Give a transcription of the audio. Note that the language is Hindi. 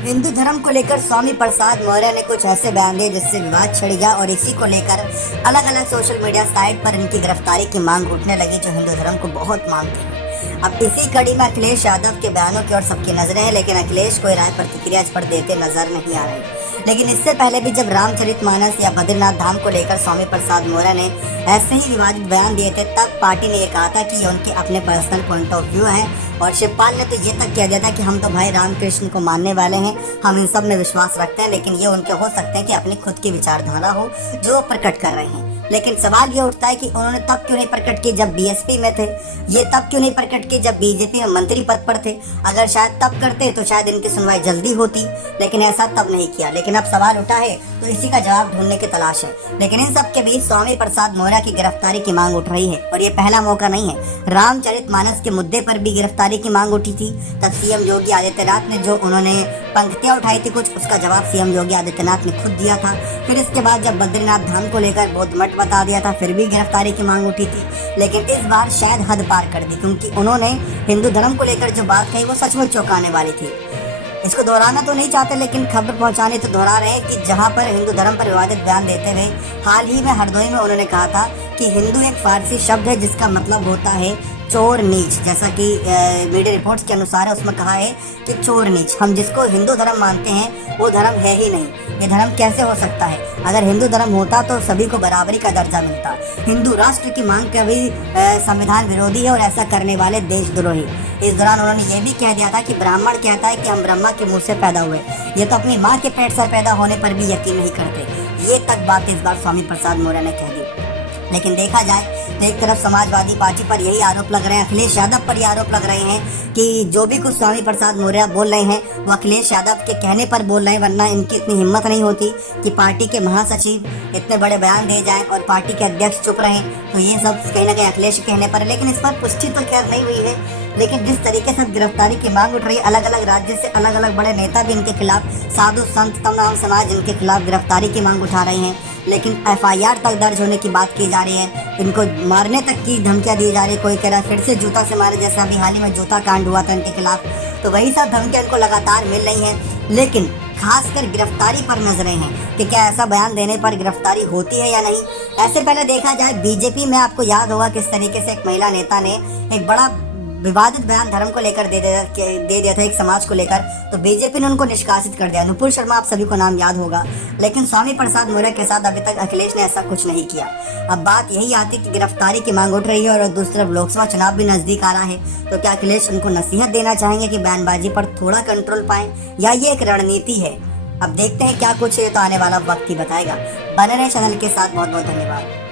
हिंदू धर्म को लेकर स्वामी प्रसाद मौर्य ने कुछ ऐसे बयान दिए जिससे विवाद छिड़ गया और इसी को लेकर अलग अलग सोशल मीडिया साइट पर इनकी गिरफ्तारी की मांग उठने लगी, जो हिंदू धर्म को बहुत मांगते हैं। अब इसी कड़ी में अखिलेश यादव के बयानों की ओर सबकी नजरें हैं, लेकिन अखिलेश कोई राय प्रतिक्रिया इस पर देते नजर नहीं आ रहे। लेकिन इससे पहले भी जब रामचरितमानस या बद्रीनाथ धाम को लेकर स्वामी प्रसाद मौर्य ने ऐसे ही विवादित बयान दिए थे, तब पार्टी ने ये कहा था कि ये उनके अपने पर्सनल पॉइंट ऑफ व्यू है। और शिवपाल ने तो ये तक कह दिया था कि हम तो भाई रामकृष्ण को मानने वाले हैं, हम इन सब में विश्वास रखते हैं, लेकिन ये उनके हो सकते हैं कि अपनी खुद की विचारधारा हो जो वो प्रकट कर रहे हैं। लेकिन सवाल ये उठता है कि उन्होंने तब क्यों नहीं प्रकट की जब बीएसपी में थे, ये तब क्यों नहीं प्रकट की जब बीजेपी में मंत्री पद पर थे। अगर शायद तब करते तो शायद इनकी सुनवाई जल्दी होती, लेकिन ऐसा तब नहीं किया। लेकिन अब सवाल उठा है तो इसी का जवाब ढूंढने की तलाश है। लेकिन इन सब के बीच स्वामी प्रसाद मौर्य की गिरफ्तारी की मांग उठ रही है, और ये पहला मौका नहीं है। रामचरितमानस के मुद्दे पर भी गिरफ्तारी की मांग उठी थी। तब सीएम योगी आदित्यनाथ ने जो उन्होंने पंक्तियां उठाई थी कुछ, उसका जवाब सीएम योगी आदित्यनाथ ने खुद दिया था। फिर इसके बाद जब बद्रीनाथ धाम को लेकर बौद्ध मठ बता दिया था, फिर भी गिरफ्तारी की मांग उठी थी। लेकिन इस बार शायद हद पार कर दी, क्योंकि उन्होंने हिंदू धर्म को लेकर जो बात कही वो सचमुच चौंकाने वाली थी। इसको दोहराना तो नहीं चाहते, लेकिन खबर पहुंचाने तो दोहरा रहे हैं कि जहां पर हिंदू धर्म पर विवादित बयान देते हुए हाल ही में हरदोई में उन्होंने कहा था कि हिंदू एक फारसी शब्द है जिसका मतलब होता है चोर नीच। जैसा कि मीडिया रिपोर्ट्स के अनुसार है, उसमें कहा है कि चोर नीच। हम जिसको हिंदू धर्म मानते हैं वो धर्म है ही नहीं। ये धर्म कैसे हो सकता है? अगर हिंदू धर्म होता तो सभी को बराबरी का दर्जा मिलता। हिंदू राष्ट्र की मांग कभी संविधान विरोधी है और ऐसा करने वाले देशद्रोही। इस दौरान उन्होंने ये भी कह दिया था कि ब्राह्मण कहता है कि हम ब्रह्मा के मुंह से पैदा हुए, ये तो अपनी माँ के पेट से पैदा होने पर भी यकीन नहीं करते। ये तक बात इस बार स्वामी प्रसाद मौर्य ने कह दी। लेकिन देखा जाए तो एक तरफ समाजवादी पार्टी पर यही आरोप लग रहे हैं, अखिलेश यादव पर ये आरोप लग रहे हैं कि जो भी कुछ स्वामी प्रसाद मौर्य बोल रहे हैं वो अखिलेश यादव के कहने पर बोल रहे हैं, वरना इनकी इतनी हिम्मत नहीं होती कि पार्टी के महासचिव इतने बड़े बयान दे जाएं और पार्टी के अध्यक्ष चुप रहें। तो ये सब कहीं ना कहीं अखिलेश के कहने पर है, लेकिन इस पर पुष्टि तो खैर नहीं हुई है। लेकिन जिस तरीके से गिरफ्तारी की मांग उठ रही है, अलग अलग राज्य से अलग अलग बड़े नेता भी इनके खिलाफ, साधु संत तमाम समाज इनके खिलाफ गिरफ्तारी की मांग उठा रहे हैं। लेकिन एफआईआर तक दर्ज होने की बात की जा रही है, इनको मारने तक की धमकियां दी जा रही है। कोई कह रहा है फिर से जूता से मारे, जैसा अभी हाल ही में जूता कांड हुआ था इनके खिलाफ। तो वही सब धमकियां इनको लगातार मिल रही हैं। लेकिन खासकर गिरफ्तारी पर नजरें हैं कि क्या ऐसा बयान देने पर गिरफ्तारी होती है या नहीं। ऐसे पहले देखा जाए बीजेपी में, आपको याद होगा किस तरीके से एक महिला नेता ने एक बड़ा विवादित बयान धर्म को लेकर दे दिया था, एक समाज को लेकर। तो बीजेपी ने उनको निष्कासित कर दिया। नुपुर शर्मा, आप सभी को नाम याद होगा। लेकिन स्वामी प्रसाद मौर्य के साथ अभी तक अखिलेश ने ऐसा कुछ नहीं किया। अब बात यही आती कि गिरफ्तारी की मांग उठ रही है और दूसरी तरफ लोकसभा चुनाव भी नजदीक आ रहा है। तो क्या अखिलेश उनको नसीहत देना चाहेंगे कि बयानबाजी पर थोड़ा कंट्रोल पाएं, या ये एक रणनीति है? अब देखते हैं क्या कुछ है, तो आने वाला वक्त ही बताएगा। बने रहे चैनल के साथ। बहुत बहुत धन्यवाद।